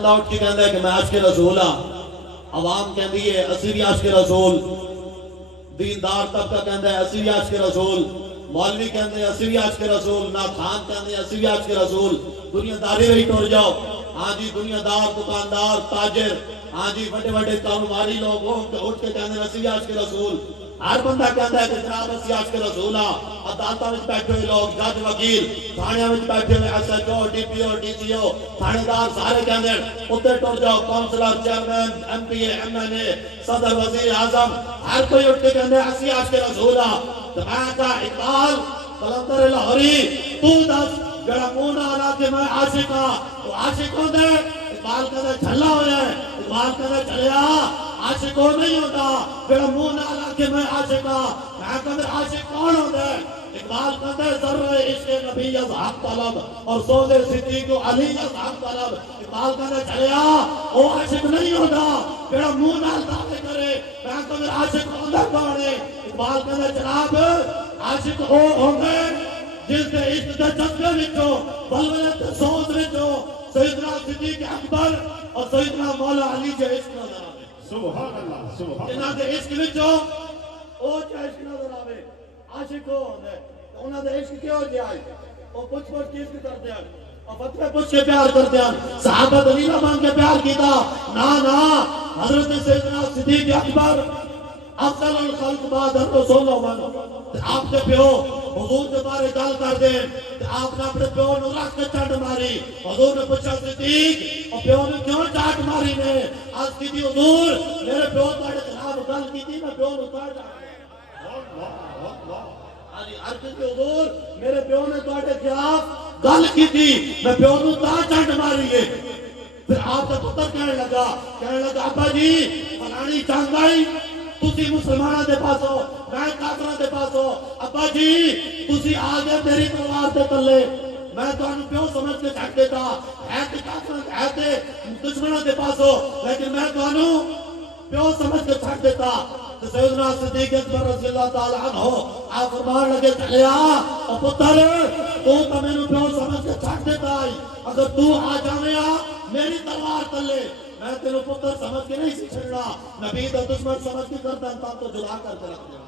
بندہ اٹھ کے کہتا ہے کہ میں عاشق رسول ہاں، عوام کہندی ہے اسی بھی عاشق رسول، دیندار طبقہ کہندا ہے اسی بھی عاشق رسول، مولوی کہندے ہیں اسی بھی عاشق رسول، ناخان کہندے ہیں اسی بھی عاشق رسول، دنیا داری وہی ٹر جاؤ، ہاں جی دنیا دار، دکاندار، تاجر، ہاں جی بڑے بڑے کاروباری لوگ اٹھ کے کہندے ہیں اسی بھی عاشق رسول، ہر بندہ کہندا ہے کہ جناب اسی عاشق رسول ہاں، عدالتاں وچ بیٹھے ہوئے لوگ، جج وکیل، تھانے وچ بیٹھے ہوئے S H O, D P O, D C O, تھانے دار سارے کہندے ہیں اوتے ٹر جاؤ، councillor, chairman, M P A, M N A, صدر، وزیر اعظم، ہر کوئی اٹھ کے کہندے ہیں اسی عاشق رسول ہاں۔ تو میں کہا اقبال قلندر لاہوری تو دس جڑا منہ نال آ کے میں عاشق ہاں وہ عاشق ہوندے؟ اقبال کہندا جھلا ہویا ہے، اقبال کہندا چلیا عاشق ہو نہیں ہوتا جڑا منہ نال آ کے میں عاشق ہاں۔ میں کہندا عاشق کون ہوندا ہے؟ اقبال کہتا ہے ذرہ عشق نبی از حق طلب اور سوز صدیق علی از حق طلب۔ اقبال کہتا ہے چلیا وہ عاشق نہیں ہوتا جڑا منہ نال دعوے کرے۔ میں کہتا عاشق ہوتا کون ہے؟ اقبال کہتا ہے جناب عاشق وہ ہوندے جس دے عشق دے جذبے وچوں بلبلے تے سوز وچوں سیدنا صدیق اکبر اور سیدنا مولا علی دے عشق نظر آوے۔ سبحان اللہ سبحان اللہ۔ جنہاں دے عشق وچوں او عشق نظر آوے، عاشق ہو ہوندے انہاں دے عشق کیوں جے آئے او پوچھ پوچھ کے عشق کرتے ہیں اور فتوے پوچھ کے پیار کرتے ہیں۔ صحابہ دلیلہ مان کے پیار کیتا نا حضرت سیدنا صدیق اکبر افضل الخلق بعد الرسول آپ کے پیو حضور کے بارے گل کر دیں آپ نے اپنے پیو نو رکھ کے چاٹ ماری۔ حضور نے پوچھا صدیق اور پیو نے کیوں چاٹ ماری نے؟ آج کی تھی حضور میرے پیو تاڑے خلاف گل کی تھی میں پیو نو تاڑ حضور میرے پیو نے تاڑے خلاف گل کی تھی میں پیو نو تاڑ چاٹ ماری ہے۔ پھر آپ کا پتر کہنے لگا ابا جی فلانی چاند آئی تسی مسلمانہ دے پاس ہو میں کافرہ دے پاس ہو، ابا جی تسی آگے میری تلوار تے تلے میں تو انہوں پیوں سمجھ کے چھٹ دیتا ہے کہ کافرہ ہے تے دشمنہ دے پاس ہو لیکن میں تو انہوں پیوں سمجھ کے چھٹ دیتا۔ تو سیدنا صدیق اکبر رضی اللہ تعالیٰ عنہ آپ فرمان لگے چلیا اور پتر تو میں نے پیوں سمجھ کے چھٹ دیتا ہے اگر تو آ جانے میری تلوار تلے میں تیرے پتر سمجھ کے نہیں چھڑنا نبی دا دشمن سمجھ کے کرتا انتان تو جدا کر کے رکھ دیا۔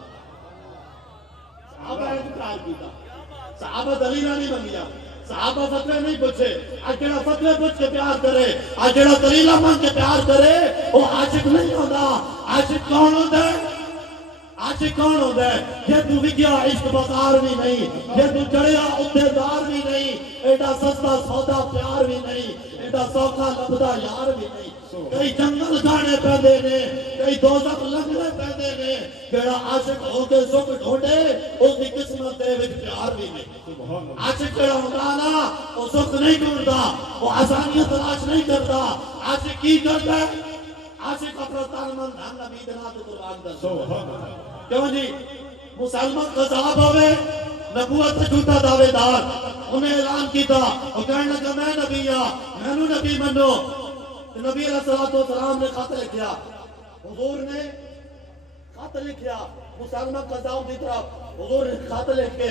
صحابہ انتقال کیتا، صحابہ دلیلہ نہیں بنیا، صحابہ فتوے نہیں پوچھے۔ آج جڑا فتوے پوچھ کے پیار کرے آج جڑا دلیلہ مان کے پیار کرے وہ عاشق نہیں ہوتا۔ عاشق کون ہوتا ہے؟ عاشق کون ہوتا ہے؟ یہ تو وکیا عشق بازار بھی نہیں، یہ تو چڑھیا اتھے دار بھی نہیں، ایڈا سستا سودا پیار بھی نہیں، ایڈا سوکھا لبدا یار بھی نہیں۔ کئی جنگل جانے پیدے نے کئی دوزخ لگنے پیدے نے جڑا عاشق ہو کے سکھ ڈھونڈے اس کی قسمت دے وچ پیار بھی نہیں۔ عاشق جڑا ہوتا نا وہ سکھ نہیں ڈھونڈتا وہ آسانیاں تلاش نہیں کرتا۔ عاشق کی کرتا ہے؟ عاشق اپنا تارمن دھن نبی دنا تو قربان کرتا۔ کیوں جی مسلمان قذاب ہوئے نبوت جھوٹا دعوے دار انہیں اعلان کیتا اور کہنے لگا میں نبی ہاں میں نو نبی منو۔ نبی علیہ السلام نے خط لکھیا حضور نے خط لکھیا مسلمان قذاب دی طرف حضور نے خط لکھ کے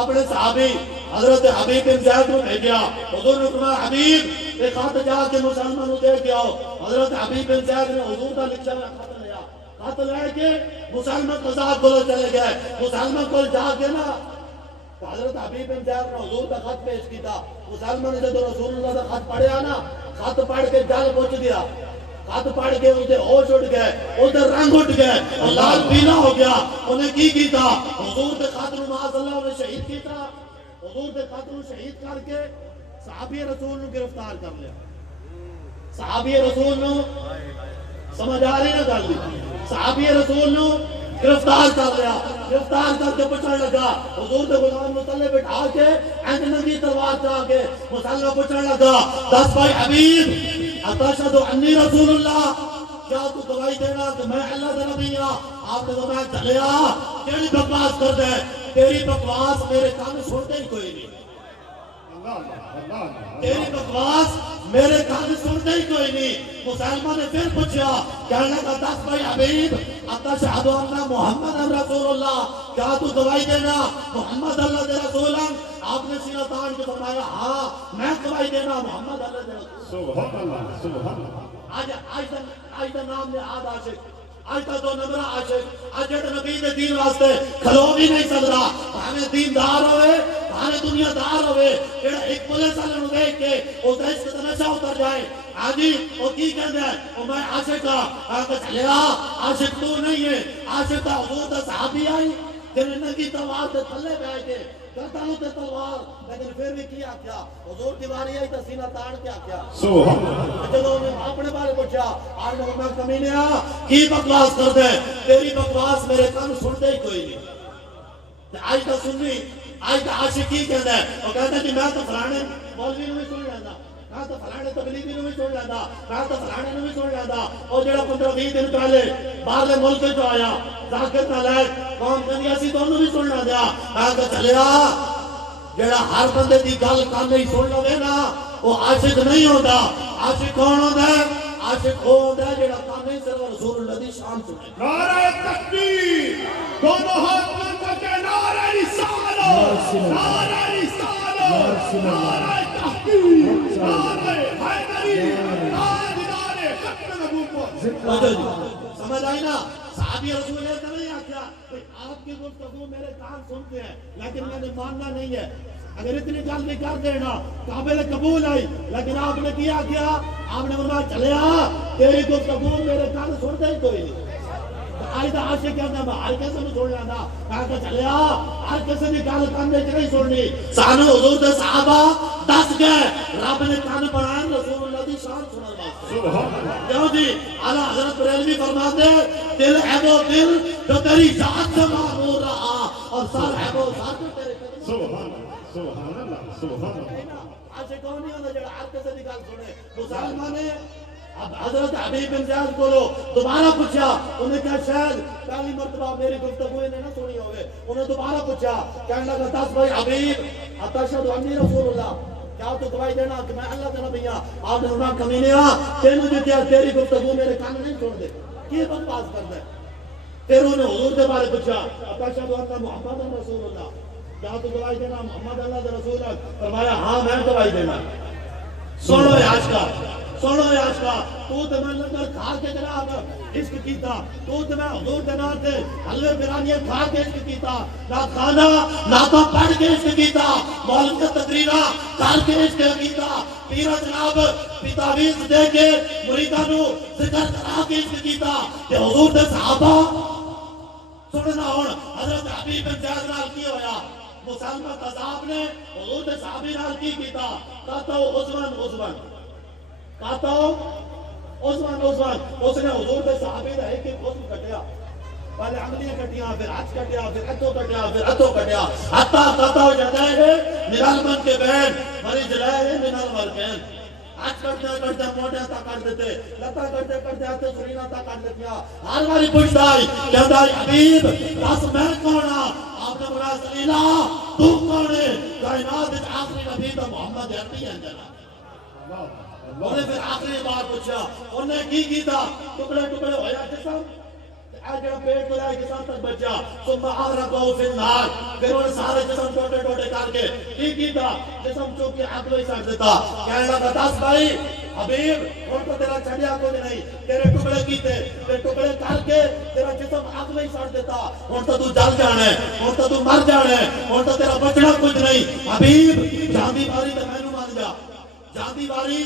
اپنے صحابی حضرت حبیب بن زید کو بھیجا۔ حضور نے فرمایا حبیب ایک خط جا کے مسلمانوں دے کے آؤ۔ حضرت حبیب بن زید نے حضور کا لکھا ہوا خط لیا، خط لے کے مسلمان قذاب کو چلے گئے۔ مسلمان کو جا کے نا حضرت حبیب بن زید نے حضور کا خط پیش کیتا۔ مسلمان نے جب رسول اللہ کا خط پڑھیا نا خط پڑھ کے جل پہنچ گیا، خط پڑھ کے اسے ہوش اٹھ گئے ادھر رنگ اٹھ گئے اور لال پیلا ہو گیا۔ انہیں کی کیتا حضور کے خط نو معاذ اللہ نے شہید کیتا۔ حضور کے خط نو شہید کر کے صحابی رسول نو گرفتار کر لیا۔ صحابی رسول نو سمجھ آ رہی نا گل؟ صحابی رسول نو گرفتار کر لیا، گرفتار کر کے پوچھنے لگا حضور کے غلام نو تلے بٹھا کے اینج ننگی تلوار چاہ کے مسلمان پوچھنے لگا دس بھائی حبیب اتشہد انی رسول اللہ کیا تو گواہی دینا کہ میں اللہ کا نبی ہوں؟ آپ نے فرمایا چلیا کیڑی بکواس کر دے تیری بکواس میرے کان سنتے ہی کوئی نہیں، تیری بکواس میرے کان سنتے ہی کوئی نہیں۔ مسلمان نے پھر پوچھا کہنے لگا دس بھائی حبیب اتشہد ان محمد رسول اللہ کیا تو گواہی دینا محمد اللہ کے رسول ہیں؟ آپ نے سینہ تان کے فرمایا ہاں میں گواہی دینا محمد اللہ دے رسول سبحان اللہ سبحان اللہ آج دا نام نے آد عاشق آج تا دو نمبر عاشق آج جڑا نبی دے دین واسطے کھلو بھی نہیں سکدا ہمیں دیندار ہوئے ہمیں دنیا دار ہوئے جڑا ایک پولیس والے نو دیکھ کے او دا اس کا نشہ اتر جائے آجی او کی کہندا ہے او میں عاشق ہاں آگے چلیا عاشق تو نہیں ہے عاشق تا حضور دا صحابی آئی جنہیں نگی تلوار تے تھلے بیٹھ کے کرتا ہوں تے تلوار لیکن پھر بھی کیا کیا حضور کی باری آئی تو سینہ تان کیا کیا سبحان اللہ جب انہوں نے اپنے بارے پوچھا آج لوگ میں کمینیا کی بکواس کر دے تیری بکواس میرے کان سنتے ہی کوئی نہیں آج تا سننی آج تا عاشق کی کہتا ہے وہ کہتا ہے کہ میں تو فلانے مولوی نو بھی سن لینا میں تو فلانے تبلیغی نو بھی سن لینا میں تو فلانے نو بھی سن لینا اور جڑا 15-20 دن پہلے باہر ملک جو آیا ذاکر نالائق قوم کنیا سی تو انہوں بھی سن لینا میں تو چلیا جڑا ہر بندے دی گل کان نہیں سن لوے نا وہ عاشق نہیں ہوتا عاشق کون ہوتا ہے عاشق وہ ہوتا ہے جڑا کان نہیں صرف رسول اللہ دی شان سنے نعرہ تکبیر دونوں ہاتھ بلند کے نعرہ رسالت نعرہ رسالت نعرہ تکبیر نعرہ حیدری تاجدار ختم نبوت سمجھ آئی نا صحابی رسول اللہ نے نہیں آکھا آپ کی گفتگو میرے کان سنتے ہیں لیکن میں نے ماننا نہیں ہے اگر اتنی گل بھی کر دینا قابل قبول آئی لیکن آپ نے کیا کیا آپ نے فرمایا چلیا تیری گفتگو میرے کان سنتے ہی کوئی نہیں آج دا عاشق کہتا ہے ہر کسی نے سن لینا کہتا چلیا ہر کسی نے گل کانے چ نہیں سننی سانو حضور دے صحابہ دس گئے رب نے کان بنایا رسول اللہ دی شان سنن واسطے سبحان اللہ کیوں جی اعلیٰ حضرت بریلوی فرماتے ہیں دل ہے وہ دل جو تیری ذات سے معمور رہا اور سر ہے وہ سر جو تیرے قدم سبحان اللہ سبحان اللہ سبحان اللہ عاشق کون نہیں ہوتا جڑا ہر کسی دی گل سنے مسلمان ہے اب حضرت حبیب بن زیاد کو دوبارہ پوچھا انہیں کہا شاید پہلی مرتبہ میری گفتگو انہیں نہ سنی ہوئے انہیں دوبارہ پوچھا کہنے لگا دس بھائی حبیب اتشہد انی رسول اللہ کیا تو گواہی دینا کہ میں اللہ کا نبی ہوں آپ نے فرمایا کمینیا تینوں جو کیا تیری گفتگو میرے کان نہیں سن دے کی بکواس کرتا ہے پھر انہوں نے حضور کے بارے پوچھا اتشہد ان محمد رسول اللہ کیا تو گواہی دینا محمد اللہ کا رسول ہے فرمایا ہاں میں گواہی دینا سنو عاشقا سنو عاشقا تو تے میں لنگر کھا کے جناب عشق کیتا تو تے میں حضور دے نام تے حلوے برانیاں کھا کے عشق کیتا نہ کھانا نہ تو پڑھ کے عشق کیتا مولوی کا تقریرا کر کے عشق کیتا پیرا جناب پیتاویز دے کے مریداں نو ذکر کرا کے عشق کیتا تے حضور دے صحابہ سننا ہن حضرت حبیب بن زیاد نال کی ہویا مسلمہ قذاب نے حضور دے صحابی نال کی کیتا کہتا ہو عثمان کہتا ہو عثمان اس نے حضور دے صحابی دا ایک عثم کٹیا پہلے عملیاں کٹیاں پھر حج کٹیا پھر اتو کٹیا پھر اتو کٹیا حتی کہتا ہو جاتا ہے منال من کے بہن مری جلائے ہے منال مرکین حج کرتے موٹے تا کر دیتے لتا کرتے ہاتھے سرینا تا کر دیتیا ہر باری پوچھتا ہے کہتا ہے حبیب دس میں کونا آپ نے بڑا سلیلہ تو کونے کائنات آخری نبی تو محمد عربی ہے جنا انہیں پھر آخری بار پوچھا انہیں کی کیتا ٹکڑے ہویا جسم جڑا پیٹ کو لائے جسم تک بچا ثم اغرقه في النار پھر انہیں سارے جسم ٹوٹے کر کے کی کیتا جسم چوک کے آگ میں سڑ دیتا کہنے لگا دس بھائی حبیب ان کو تیرا چڑیا کوئی نہیں تیرے ٹکڑے کیتے تیرے ٹکڑے کر کے تیرا جسم آگ میں سڑ دیتا ان تو جل جانا ہے ان تو مر جانا ہے ان تو تیرا بچنا کچھ نہیں حبیب جاندی باری تو میں نو مان جا جاندی باری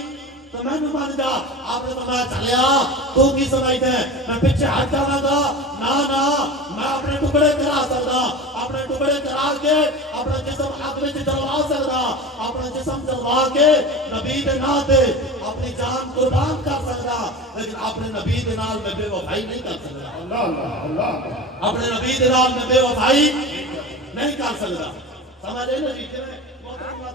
تو میں نو مان جا آپ نے فرمایا چلیا تو کی سمجھتے ہیں میں پیچھے ہٹ جانا گا نا میں اپنے ٹکڑے کرا سکتا اپنے ٹکڑے کرا کے اپنا جسم آگ میں جلوا سکتا اپنا جسم جلوا کے نبی دے نام تے اپنی جان قربان کر سکتا لیکن اپنے نبی دے نال میں بے وفائی نہیں کر سکتا اللہ اپنے نبی دے نال میں بے وفائی نہیں کر سکتا سمجھ لے جی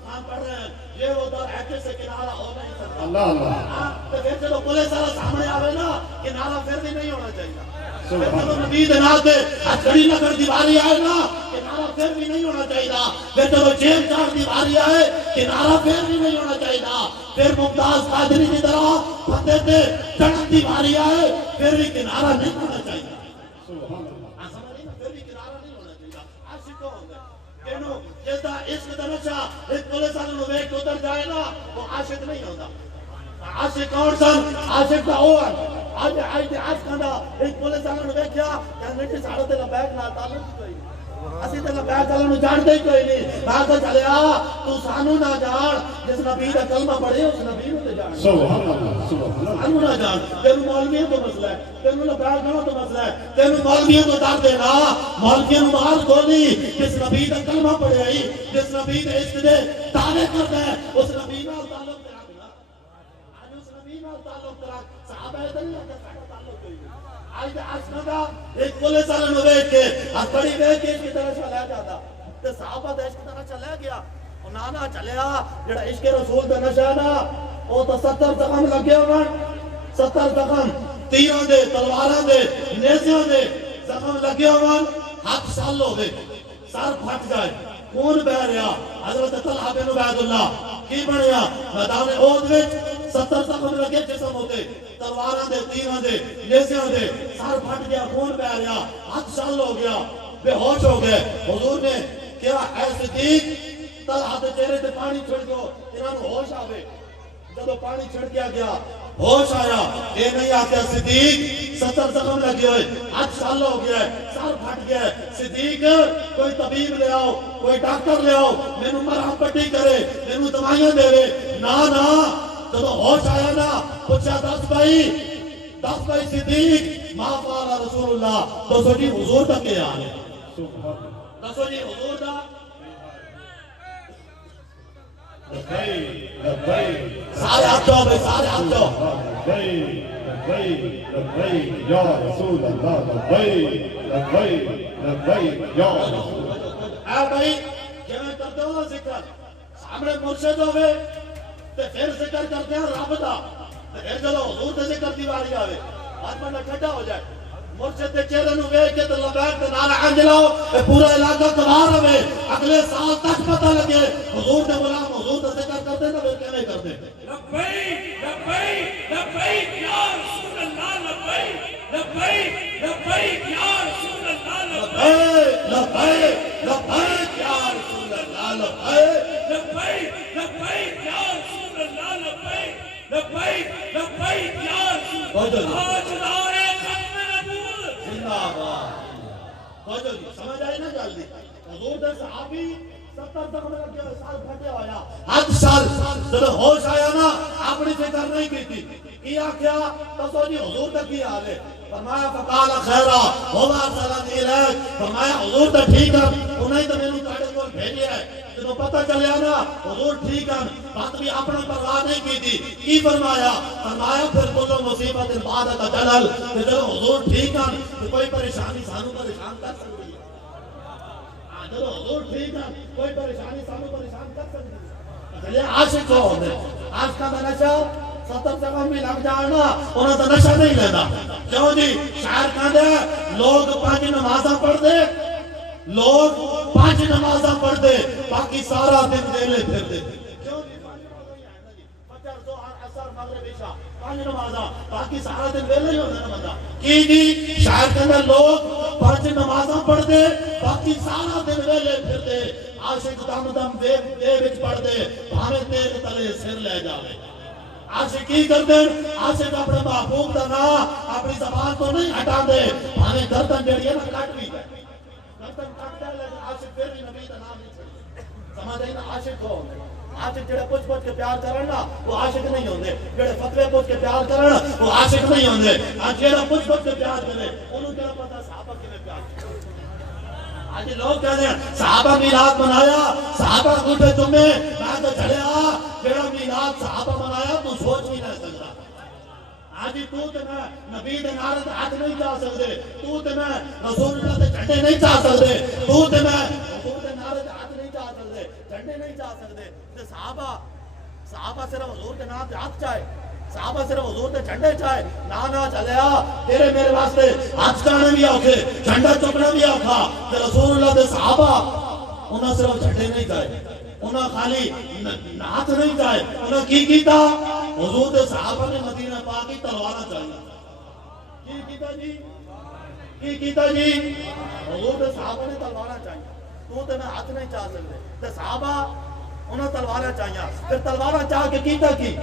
خان پڑھ رہے ہیں یہ وہ دور ایکے سے کنارہ ہو نہیں سکتا اللہ تو پھر چلو پولیس والا سامنے آوے نا کنارہ پھر بھی نہیں ہونا چاہیے پھر چلو نبی دے نام تے ہتھڑی لگڑ دیواری آئے نا کنارہ پھر بھی نہیں ہونا چاہیے پھر چلو جیل چار دیواری آئے کنارہ پھر بھی نہیں ہونا چاہیے پھر ممتاز قادری کی طرح پھندے تے چڑھ دیواری آئے پھر بھی کنارہ نہیں ہونا چاہیے پھر بھی کنارہ نہیں ہونا چاہیے عاشق کو ہوتا ہے جس دا عشق دا نشہ ایک پولیس والے نو ویکھ کے اتر جائے نا وہ عاشق نہیں ہوتا عاشق کون سن عاشق دا او آج عاشق دا ایک پولیس والے نو ویکھیا کہندے کہ ساڈے تے بیٹھ نال تعلق کوئی اسی تے بیٹھ والے نو جانتے ہی کوئی نہیں میں کہ چلیا تو سانو نہ جان جس نبی دا کلمہ پڑھے اس نبی نو تے جان سبحان اللہ سبحان اللہ سانو نہ جان تینوں مولویوں تو مسئلہ ہے تینوں نہ بیٹھ گھروں تو مسئلہ ہے تینوں مولویوں تو ڈر دینا مولویوں نو مار کھولی جس نبی دا کلمہ پڑھے آئی جس نبی دے عشق دے دعوے کردا ہے اس نبی نال تعلق رکھنا آج اس نبی نال تعلق رکھ صحابہ تے نہیں کہ ساڈا تعلق کوئی نہیں آج عاشق دا ایک پولیس والے نو ویکھ کے بڑی ویکھ کے کی طرح چلا جاتا تے صحابہ دے عشق طرح چلا گیا او نانا چلیا جڑا عشق رسول دا نشہ نا او تو 70 زخم لگے ہون 70 زخم تیراں دے تلواراں دے نیزیاں دے زخم لگے ہون ہاتھ سال ہو گئے سر پھٹ جائے خون بہ رہا حضرت طلحہ بن عبید اللہ کی بنیا میدان احد وچ 70 زخم لگے جسم ہوتے تلواراں دے تیراں دے نیزیاں دے سر پھٹ گیا خون بہ رہا ہاتھ سال ہو گیا بے ہوش ہو گئے حضور نے کیا اے صدیق طلحہ دے چہرے تے پانی چھڑ دو انہاں نوں ہوش آوے جدو پانی چھڑکیا گیا ہوش آیا اے نہیں آتا صدیق 70 زخم لگے ہوئے ہاتھ سال ہو گیا ہے سر پھٹ گیا ہے صدیق کوئی طبیب لے آؤ کوئی ڈاکٹر لے آؤ مینوں مرہم پٹی کرے مینوں دوائیاں دے نا جدو ہوش آیا نا پوچھا 10 بھائی صدیق ما فعل رسول اللہ تو جی حضور تک کے آ گئے دسو جی حضور دا سارے ہاتھ جاؤ بھائی سارے ہاتھ جاؤ لبیک یا رسول اللہ لبیک یا رسول اللہ اے بھائی جویں کرتے ہو ذکر سامنے مرشد ہوئے تے پھر ذکر کرتے ہیں رب دا پھر جدو حضور تے ذکر دی واری آوے بات بندہ کھڈا ہو جائے مرشد دے چہرے نو ویکھ کے تے لبیک تے نعرہ انجلاؤ اے پورا علاقہ تباہ رہے اگلے سال تک پتہ لگے حضور دے غلام حضور تے ذکر کرتے نا پھر کیویں کرتے لبیک لبیک لبیک یا رسول اللہ لبیک لبیک لبیک یا رسول اللہ لبیک لبیک لبیک یا رسول اللہ لبیک لبیک لبیک یا رسول اللہ لبیک لبیک لبیک یا رسول اللہ آج نعرہ ختم نبوت زندہ آباد توجہ جی سمجھ آئی نا جلدی حضور دے صحابی 70 زخم لگے ہوئے سال پھٹے ہویا ہاتھ سال جب ہوش آیا نا اپنی فکر نہیں کی تھی کیا کیا تو جی حضور تک کی حال ہے فرمایا فقال خیرہ ہوا سلام علیک فرمایا حضور تک ٹھیک ہے انہیں تو میرے تاڑے کو بھیجیا ہے جب پتہ چلیا نا حضور ٹھیک ہے بات بھی اپنا پرواہ نہیں کی تھی کی فرمایا پھر تو مصیبت بعد کا جلل کہ جب حضور ٹھیک ہے تو کوئی پریشانی سانو پریشان کر سکتی ہے جب حضور ٹھیک ہے کوئی پریشانی سانو پریشان کر سکتی ہے عاشق کو ہونے عاشقہ کا نشہ 70 زخم بھی لگ جانا انہوں تو نشہ نہیں لینا کیوں جی شاعر کہتے لوگ 5 نمازاں پڑھ دے لوگ 5 نمازاں پڑھ دے باقی سارا دن ویلے پھر دے کیوں جی 5 نمازاں ہی ہیں جی فجر ظہر عصر مغرب عشاء 5 نمازاں باقی سارا دن ویلے ہی ہوتا ہے بندہ کی جی شاعر کہتے لوگ 5 نمازاں پڑھ دے باقی سارا دن ویلے پھر دے عاشق دم دم دے وچ پڑھ دے بھاوے تیرے تلے سر لے جاوے عاشق کی کرتے عاشق اپنے محبوب دا نام اپنی زبان تو نہیں ہٹا دے بھاوے گردن جڑی ہے نا کٹ بھی جائے گردن کٹ جائے لیکن عاشق پھر بھی نبی دا نام نہیں چھڑے سمجھ آئی نا عاشق کو ہوندے عاشق جڑے پوچھ کے پیار کرن نا وہ عاشق نہیں ہوندے جڑے فتوے پوچھ کے پیار کرن وہ عاشق نہیں ہوندے آج جڑا پوچھ کے پیار کرے انہوں کیا پتہ صحابہ کیویں پیار کرے آج لوگ کہتے ہیں صحابہ میلاد منایا صحابہ گھٹے جمعے میں تو چڑھیا جڑا میلاد صحابہ منایا تو سوچ بھی نہیں سکتا آج تو تے میں نبی دے نعرے تے ہاتھ نہیں جا سکتے تو تے میں رسول اللہ دے جھنڈے نہیں چاہ سکتے تو تے میں رسول دے نعرے تے ہاتھ نہیں جا سکتے جھنڈے نہیں چاہ سکتے تے صحابہ صرف حضور کے نام تے ہاتھ چاہے صحابہ صرف حضور تے جھنڈے چاہے نانا چلیا تیرے میرے واسطے ہاتھ چاہنے بھی اوکھے جھنڈا چکنا بھی اوکھا تے رسول اللہ دے صحابہ انہاں صرف جھنڈے نہیں چاہے انہاں خالی ہاتھ نہیں چاہے انہاں کی کیتا حضور دے صحابہ نے مدینہ پاک کی تلواراں چاہیے کی کیتا جی حضور دے صحابہ نے تلواراں چاہیے تو تے میں ہاتھ نہیں چاہ سکتے تے صحابہ انہاں تلواریں چاہیاں پھر تلواریں چاہ کے کیتا کی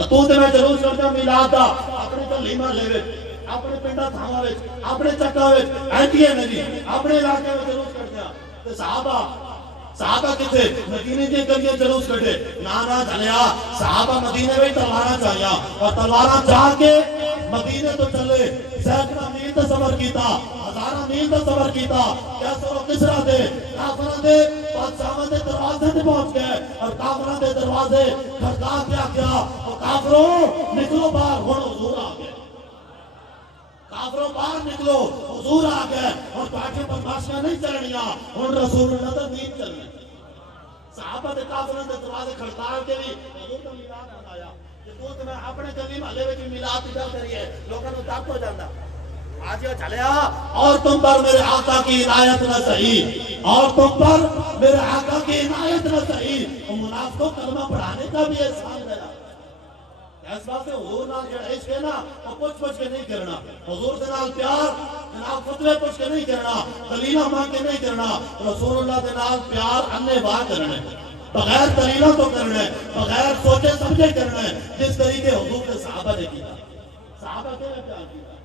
تو تے میں جلوس کردا میلاد دا اپنے کلیمہ لے وچ اپنے پنڈا تھاواں وچ اپنے چکا وچ اینٹی ہے نہیں اپنے علاقے وچ جلوس کردیا تے صحابہ کتھے مدینے دے گلیاں جلوس کڈے نا چلیا صحابہ مدینے وچ تلواراں چاہیاں اور تلواراں چاہ کے مدینے تو چلے سینکڑا میل تے سفر کیتا ہزاراں میل تے سفر کیتا کیسر و کسرا دے کافراں دے بادشاہاں دے دروازے تے پہنچ گئے اور کافراں دے دروازے کھڑکا کے آکھیا او کافروں نکلو باہر ہن حضور آ گئے کافروں باہر نکلو حضور آ گئے اور تواڈے بدماشیاں نہیں چلنیاں ہن رسول اللہ دا دین چلنا صحابہ دے کافراں دے دروازے کھڑکا کے بھی حضور دا میلاد آیا کہ میں اپنے گلی محلے میں میلاد کی گل کریے لوگوں کو درد ہو جاتا آج یہ چلیا اور تم پر میرے آقا کی عنایت نہ صحیح اور تم پر میرے آقا کی عنایت نہ صحیح اور منافقوں کلمہ پڑھانے کا بھی احسان دیا اس بات سے حضور نال جڑا عشق ہے نا وہ پوچھ کے نہیں کرنا حضور دے نال پیار جناب فتوے پوچھ کے نہیں کرنا دلیلاں مانگ کے نہیں کرنا رسول اللہ دے نال پیار انے واہ کرنا بغیر دلیلوں تو کرنا ہے بغیر سوچے سمجھے کرنا ہے جس طریقے حضور کے صحابہ نے کیا صحابہ کے پیار کیا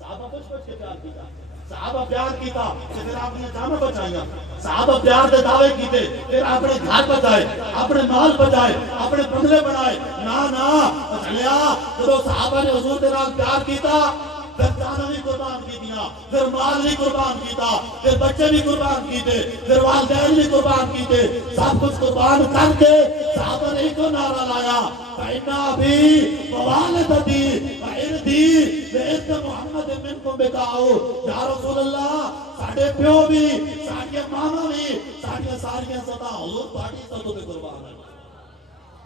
صحابہ کچھ کے پیار کیا صحابہ پیار کیتا پھر آپ نے جامع بچائیاں صحابہ پیار دے دعوے کیتے پھر اپنے گھر بچائے اپنے مال بچائے اپنے بنگلے بنائے نا چلیا جب صحابہ نے حضور کے نال پیار کیتا پھر جاناں بھی قربان کی دیا پھر مال بھی قربان کیتا پھر بچے بھی قربان کیتے پھر والدین بھی قربان کیتے سب کچھ قربان کر کے صحابہ نے کو نعرہ لایا فَإِنَّا بِي وَوَالِدَتِي وَإِرْدِي بِإِذْنِ مُحَمَّدٍ مِنْكُمْ بِقَاؤُ یا رسول اللہ ساڑھے پیو بھی ساڑھے ماما بھی ساڑھے ساریاں ستا حضور پاڑی ستوں پہ قربان ہے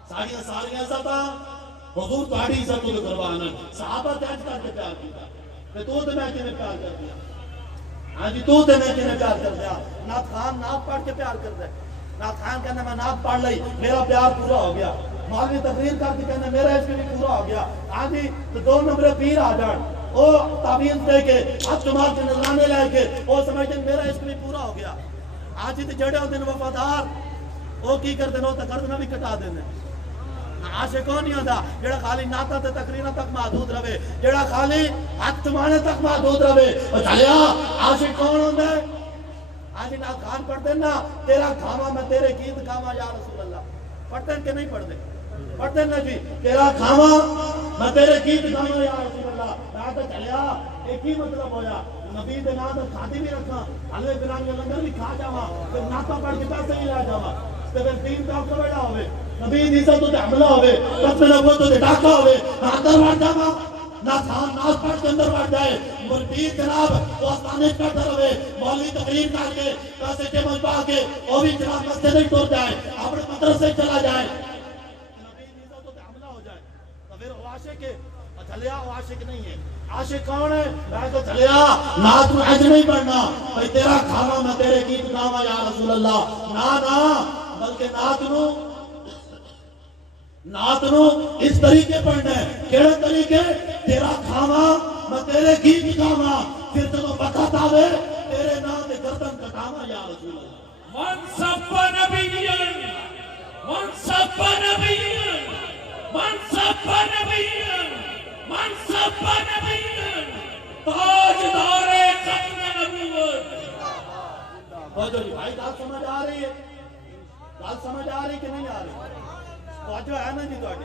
ساڑھے ساریاں ستا حضور پاڑی ستوں پہ قربان ہے صحابہ تیج کر کے پیار کیتا کہ تو تے میں کنے پیار کر دیا ہاں جی تو تے میں کنے پیار کر دیا نعت خان نعت پڑھ کے پیار کر دے نعت خان کہنا میں نعت پڑھ لئی میرا پیار پورا ہو گیا مولوی تقریر کر کے کہنا میرا عشق بھی پورا ہو گیا ہاں جی تو 2 نمبر پیر آ جان او تعویذ دے کے ہاتھ چمار کے نذرانے لے کے او سمجھتے میرا عشق بھی پورا ہو گیا ہاں جی تے جڑے ہوندے نے وفادار او کی کردے نے او تے گردن بھی کٹا دیندے عاشق کون نہیں ہوتا جڑا خالی نعتاں تے تقریراں تک محدود رہے جڑا خالی ہاتھ چمانے تک محدود رہے او چلیا عاشق کون ہوندا ہے آج نعت خان پڑھتے نا تیرا کھاوا میں تیرے گیت کھاوا یا رسول اللہ پڑھتے ہیں کہ نہیں پڑھتے نا جی تیرا کھاوا میں تیرے گیت کھاوا یا رسول اللہ میں تو چلیا ایک ہی مطلب ہویا نبی دے نام کھادی بھی رکھا حلوے بلانگے لنگر بھی کھا جاوا پھر نعتاں پڑھ کے پیسے ہی لے جاوا تے پھر دین کا کو بیٹا ہوئے نبی دی عزت تے حملہ ہوئے ختم نبوت تے ڈاکہ ہوئے اندر وڑ جاوا ناس پڑھ کے اندر بڑھ جائے مربیر جناب وہ آستانے کرتا رہے مولوی تقریر کر کے پیسے کے مجبا کے وہ بھی جناب مسجد نہیں ٹور جائے اپنے مدرسے چلا جائے نبی دی عزت تے حملہ ہو جائے تو پھر وہ عاشق ہے چلیا وہ عاشق نہیں ہے عاشق کون ہے میں تو چلیا نعت میں عج نہیں پڑھنا بھئی تیرا کھاوا میں تیرے گیت گاواں یا رسول اللہ نا بلکہ نعت نو اس طریقے پڑھنا ہے کیڑے طریقے تیرا کھاوا میں تیرے گیت گاواں پھر جدوں وقت آوے تیرے نام تے گردن کٹاواں یا رسول اللہ من سب نبیًا من سب نبیًا من سب نبیًا من سب نبیًا تاجدار ختم نبوت بھائی بھائی بات سمجھ آ رہی ہے بات سمجھ آ رہی کہ نہیں آ رہی توجہ ہے نا جی تواڈی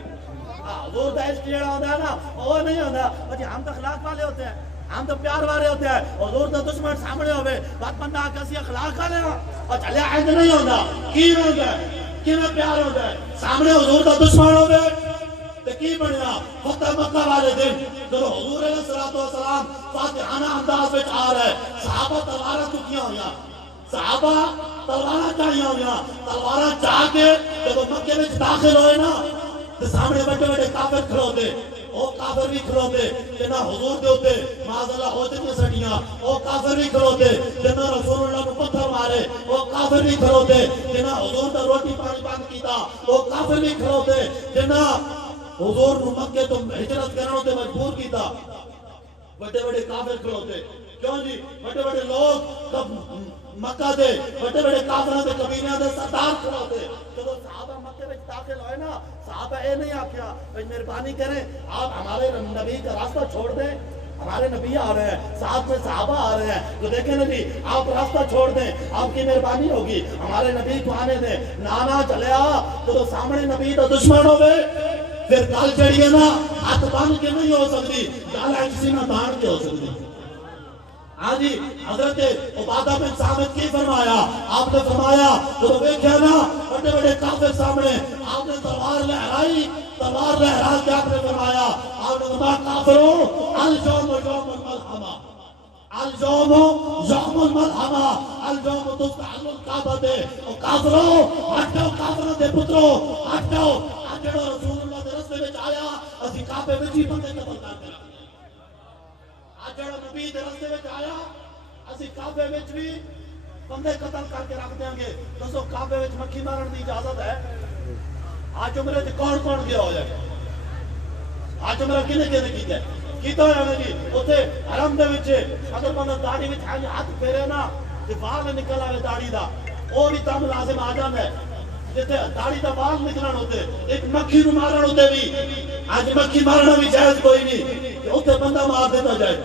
حضور دا عشق جڑا ہوندا ہے نا وہ نہیں ہوندا جی ہم تو اخلاق والے ہوتے ہیں ہم تو پیار والے ہوتے ہیں حضور دا دشمن سامنے ہوے بات بندہ کسی اخلاق والے اور چلے عید نہیں ہوندا کی ہوندا ہے میں پیار ہوندا ہے سامنے حضور دا دشمن ہوے تے کی بنیا فتح مکہ والے دن جب حضور علیہ الصلوۃ والسلام فاتحانہ انداز وچ آ رہے صحابہ تلواراں چکیاں ہویاں صحابہ تلواراں چاہیاں ہویاں تلواراں چاہ کے جب مکے وچ داخل ہوئے نا تے سامنے بڑے بڑے کافر کھڑوتے او کافر بھی کھڑوتے جنہ حضور دے اوتے معاذ اللہ ہو جتنے سٹیاں او کافر بھی کھڑوتے جنہ رسول اللہ کو پتھر مارے او کافر بھی کھڑوتے جنہ حضور دا روٹی پانی بند کیتا او کافر بھی کھڑوتے جنہ حضور نو مکے تو ہجرت کرنے تے مجبور کیتا بڑے بڑے کافر کھڑوتے کیوں جی بڑے بڑے لوگ مکہ دے بڑے بڑے کافراں دے قبیلیاں دے سردار کھڑے ہوتے جب صحابہ مکے وچ داخل ہوئے نا صحابہ اے نہیں آکھیا مہربانی کریں آپ ہمارے نبی کا راستہ چھوڑ دیں ہمارے نبی آ رہے ہیں ساتھ میں صحابہ آ رہے ہیں تو دیکھیں نا جی آپ راستہ چھوڑ دیں آپ کی مہربانی ہوگی ہمارے نبی کو آنے دیں نانا چلے آ تو سامنے نبی تو دشمن ہوئے پھر گل جڑی ہے نا ہاتھ بن کے نہیں ہو سکتی گل ایسی نہ تان کے ہو سکتی ہاں جی حضرت عبادہ بن صامت کی فرمایا آپ نے فرمایا تو دیکھا نا بڑے بڑے کافر سامنے آپ نے تلوار لہرائی تلوار لہرا کے آپ نے فرمایا آپ نے فرمایا کافروں الجوم یوم الملحمہ الجوم یوم الملحمہ الجوم تستحل الکعبہ او کافروں ہٹو کافروں دے پتروں ہٹو جڑا رسول اللہ دے رستے وچ آیا اسی کعبے وچ ہی بندے قتل کر دے جڑا نبی دے رستے وچ آیا اسی کعبے وچ بھی بندے قتل کر کے رکھ دیں گے دسو کعبے وچ مکھی مارن دی اجازت ہے آج عمرے تے کون کون گیا ہو جائے آج عمرہ کنے کیتا ہے کیتا ہے جی اوتھے حرم دے وچ اگر بندہ داڑھی وچ ہاتھ پھیرے نا تے وال نکل آوے داڑھی دا او بھی تم لازم آ جاندا ہے جتے داڑھی دا وال نکلن ہوتے ایک مکھی نو مارن ہوتے بھی آج مکھی مارنا بھی جائز کوئی نہیں کہ اوتھے بندہ مار دیتا جائے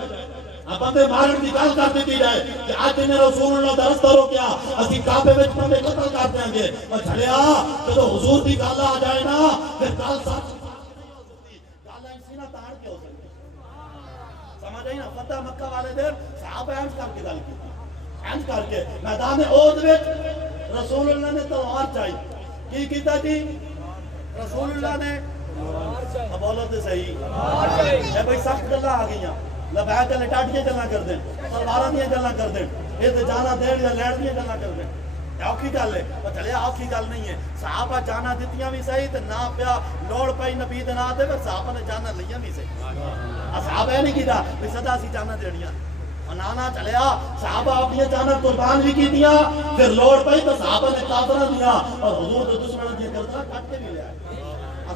بندے مارن کی گل کر دیتی جائے کہ آج نے رسول اللہ دا رستہ روکیا اسی کعبے وچ بندے قتل کر دیں گے اور جھڑیا جدوں حضور دی گل آ جائے نا پھر گل سچ گل سینہ تاڑ کے ہو سکتی سمجھ آئی نا فتح مکہ والے دن صحابہ اینج کر کے گل کی اینج کر کے میدان احد وچ رسول اللہ نے تلوار چاہی کی کیتا جی رسول اللہ نے بولو تے صحیح اے بھائی سخت گلاں آ گئیاں لبیک علی ٹاٹیاں گلاں کر دیں تلواراں دیاں گلاں کر دیں اے تے جانا دین یا لین دیاں گلاں کر دیں اوکھی گل ہے پر چلے اوکھی گل نہیں ہے صحابہ جانا دتیاں بھی صحیح تے نہ پیا لوڑ پئی نبی دے نام تے پر صحابہ نے جانا لیاں بھی صحیح صحابہ اے نہیں کیتا کہ سدا سی جانا دینیاں نانا چلیا صحابہ اپنی جانا قربان بھی کی دیا پھر لوڑ پئی تو صحابہ نے کافراں دیا اور حضور دے دشمناں دی گردناں کٹ کے بھی لیا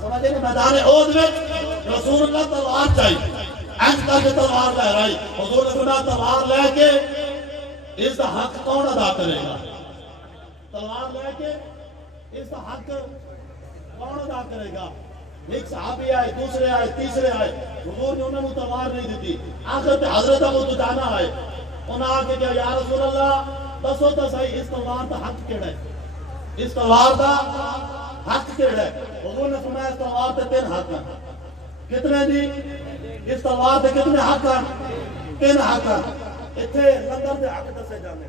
سمجھے نا میدان احد وچ رسول اللہ تلوار چاہیے اینج کر کے تلوار لہرائی حضور نے فرمایا تلوار لے کے اس کا حق کون ادا کرے گا تلوار لے کے اس کا حق کون ادا کرے گا ایک صحابی آئے دوسرے آئے تیسرے آئے حضور نے انہوں نے تلوار نہیں دیتی آخر پہ حضرت ابو دجانہ آئے انہوں نے آگے کہا یا رسول اللہ دسو تو صحیح اس تلوار کا حق کیڑا ہے اس تلوار کا حق کیڑا ہے حضور نے فرمایا اس تلوار تے 3 حق ہیں کتنے جی اس تلوار تے کتنے حق ہیں 3 حق ہیں ایتھے لنگر دے حق دسے جاندے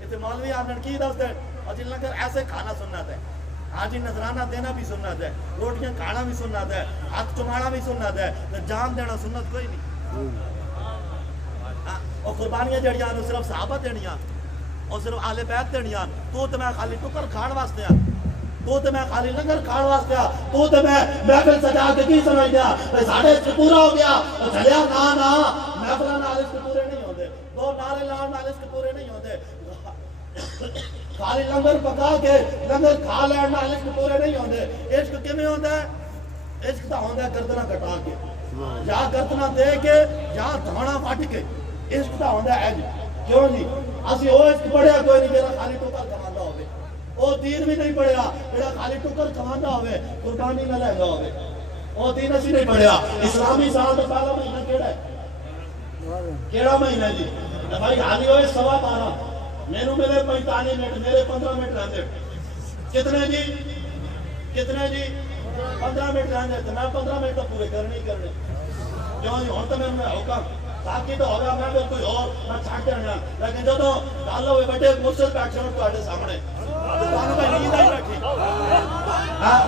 ایتھے مولوی آندن کی دس دے اج لنگر ایسے کھانا سنت ہے آج نذرانہ دینا بھی سنت ہے روٹیاں کھانا بھی سنت ہے ہاتھ چمانا بھی سنت ہے تے جان دینا سنت کوئی نہیں اور قربانیاں جڑیاں صرف صحابہ دینیاں اور صرف اہل بیت دینیاں تو تے میں خالی ٹکر کھان واسطے ہاں تو تے میں خالی لنگر کھان واسطے ہاں تو تے میں محفل سجا کے کی سمجھ دیا ساڈے اس پورا ہو گیا چلیا نا محفلاں نال اس پورے نہیں ہوندے 2 نعرے لاؤ نال اس پورے نہیں ہوندے خالی لنگر پکا کے لنگر کھا لین نال عشق پورے نہیں ہوندے عشق کیویں ہوندا ہے عشق تا ہوندا ہے گردنا کٹا کے یا گردنا دے کے یا دھانا وٹ کے عشق تا ہوندا ہے کیوں جی اسی او عشق پڑھیا کوئی نہیں جڑا خالی ٹکر کماندا ہوے او دین بھی نہیں پڑھیا جڑا خالی ٹکر کماندا ہوے قربانی نہ لیندا ہوے او دین اسی نہیں پڑھیا اسلامی سال دا پہلا مہینہ کیڑا ہے کیڑا مہینہ جی بھائی حالی ہوئے 12:15 میرے ملے 45 منٹ میرے 15 منٹ رہنے کتنے جی 15 منٹ رہنے تو میں 15 منٹ تو پورے کرنے ہی کرنے کیوں جی ہوں تو میں حکم تاکہ تو ہوگا میں پھر کوئی اور میں چھاٹ کرنا لیکن جو تو ڈالو ہوئے بیٹھے مرشد بیٹھے ہوں تو سامنے دانوں پہ نیند آئی بیٹھی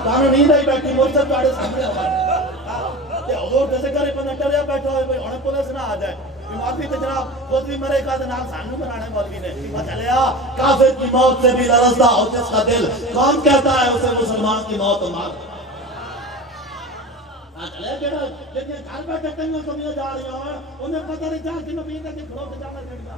دانوں نیند آئی بیٹھی مرشد بیٹھے سامنے ہمارے حضور جیسے کرے پندہ ٹریا بیٹھا ہوئے انہیں پولیس نہ آ جائے مولوی تو جناب خود بھی مرے گا نام سانو بنانے مولوی نے چلیا کافر کی موت سے بھی لرزتا ہو جس کا دل کون کہتا ہے اسے مسلمان کی موت مار چلے جڑا لیکن گھر بیٹھے ٹنگل کمیاں جا رہی ہیں انہیں پتہ نہیں چاہ کہ نبی نے کہ کھڑو کے جانا چڑھیا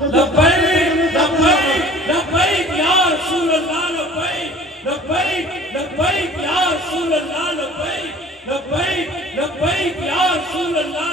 لبیک لبیک لبیک یا رسول اللہ لبیک لبیک لبیک یا رسول اللہ لبیک لبیک لبیک یا رسول اللہ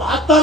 72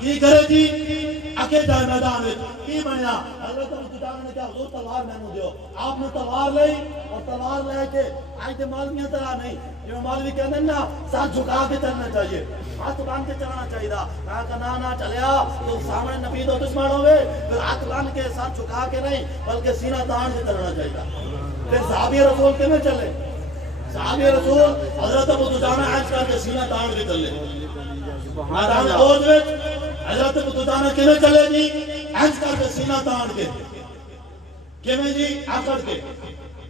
کی کرے جی اکے جائے میدان میں کی بنیا حضرت ابو دجانہ نے کہا حضور تلوار میں دیو آپ نے تلوار لئی اور تلوار لے کے آج تے مولویاں طرح نہیں جو مولوی کہتے ہیں نا ساتھ جھکا کے چلنا چاہیے ہاتھ باندھ کے چلنا چاہیے کہا کہ نہ چلیا تو سامنے نبی دو دشمن ہوئے پھر ہاتھ باندھ کے ساتھ جھکا کے نہیں بلکہ سینہ تان کے چلنا چاہیے پھر صحابی رسول کے میں چلے صحابی رسول حضرت ابو دجانہ عرض کر کے سینہ تان کے چلے میدان احد وچ حضرت ابو دجانہ کیویں چلے جی عرض کر کے سینہ تان کے کیویں جی آکڑ کے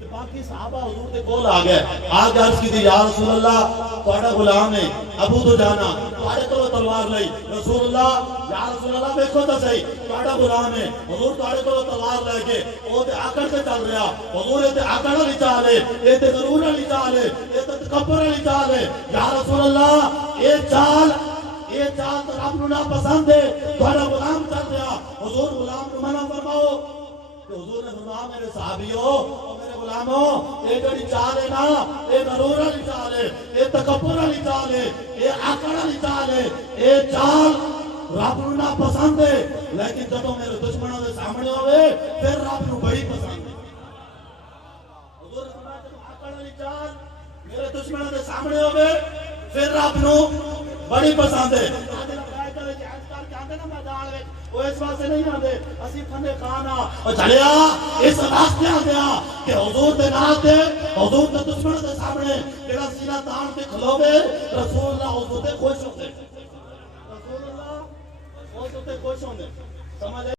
باقی صحابہ حضور دے کول آ گئے آج عرض کی تھی یا رسول اللہ تہاڈا غلام ہے ابو دجانہ تہاڈے کولوں تلوار لئی رسول اللہ یا رسول اللہ دیکھو تے صحیح تہاڈا غلام ہے حضور تہاڈے کولوں تلوار لے کے او تے آکڑ کے چل رہا حضور اے تے آکڑ والی چال ہے اے تے غرور والی چال ہے اے تے تکبر والی چال ہے یا رسول اللہ اے چال تو رب نو ناپسند ہے تہاڈا غلام چل رہا حضور غلام نو منع فرماؤ کہ حضور نے فرمایا میرے صحابیوں اور میرے غلاموں یہ جڑی چال ہے نا یہ غرور والی چال ہے یہ تکبر والی چال ہے یہ آکڑ والی چال ہے یہ چال رب نو ناپسند ہے لیکن جدوں میرے دشمنوں دے سامنے ہوئے پھر رب نو بڑی پسند ہے حضور نے فرمایا جدوں آکڑ والی چال میرے دشمنوں دے سامنے ہوئے پھر رب نو بڑی پسند ہے وہ اس بات سے نہیں آدھے اسی فن خانہ اور چلیا اس راستے آدھیا کہ حضور دے نات دے حضور دے دشمن دے سامنے جڑا سینہ تان کے کھلوے رسول اللہ حضور دے خوش ہوندے رسول اللہ حضور دے خوش ہوندے سمجھ